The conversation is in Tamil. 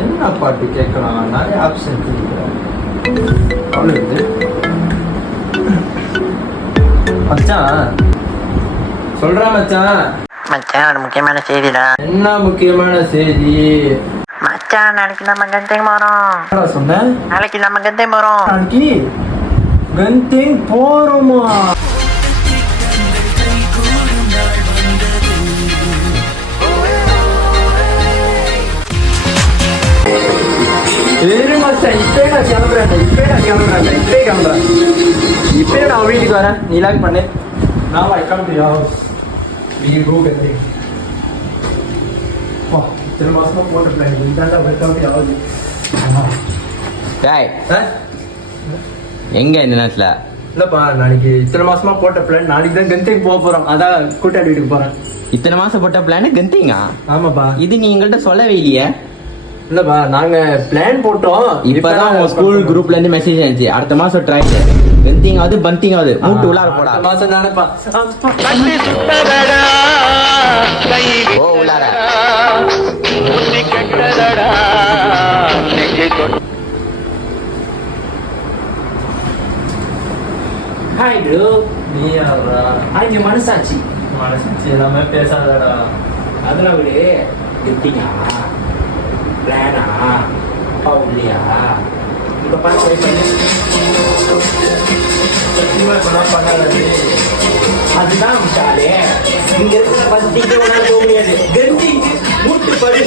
என்ன பாட்டு கேட்கலாம்? நிறைய ஆப்ஷன் இருக்கிறேன். அவ்வளோ இது மச்சான் சொல்றேன் மச்சான். மச்சான் ஒரு முக்கியமான செய்திடா. என்ன முக்கியமான செய்தி? மச்சான் நாளைக்கு நம்ம கந்தையும் போறோம். சொன்னேன் நாளைக்கு நம்ம கந்தையும் போறோம். நாளைக்கு கந்திங் போறோமா? சரி மச்சான், இப்பயே நான் கிளம்புறேன். இப்பயே நான் வீட்டுக்கு வரேன். நீ லாக் பண்ணு. நான் I come to your house. We go Genting. வா, இத்தனை மாசமா போட்ட பிளான் இதுதான்டா. Welcome to your house. டேய் எங்க இந்த நேரத்துல? இல்லப்பா, நாளைக்கு இத்தனை மாசமா போட்ட பிளான் நாளைக்கு தான் கந்திங் போக போறோம். அதான் கூட்டாளி வீட்டுக்கு போறேன். இத்தனை மாசம் போட்ட பிளான் கந்திங்கா? ஆமாப்பா. இது நீ எங்கள்கிட்ட சொல்லவே இல்லையே. இல்லப்பா, நாங்க பிளான் போட்டோம். இப்பதான் உங்க ஸ்கூல் குரூப்ல இருந்து மெசேஜ் ஆச்சு, அடுத்த மாசம் ட்ரை கந்திங் ஆகுது பந்திங் ஆகுது மூட்டு உள்ளார போடா. மாசம் தானேப்பா. ஓ உள்ளார. Hi bro. நீ யாரா? இங்க மனசாட்சி மனசாட்சி எல்லாமே பேசாதடா. அதெல்லாம் விடு. கந்திங்கா பிளானா அப்பா இல்லையா? இப்ப பார்த்து சத்தியமா இப்ப நான் பண்ணாதே. அதுதான் விட்டாலே இங்க இருக்கிற பந்திக்கு உன்னால போக முடியாது. கந்திக்கு மூட்டு படு.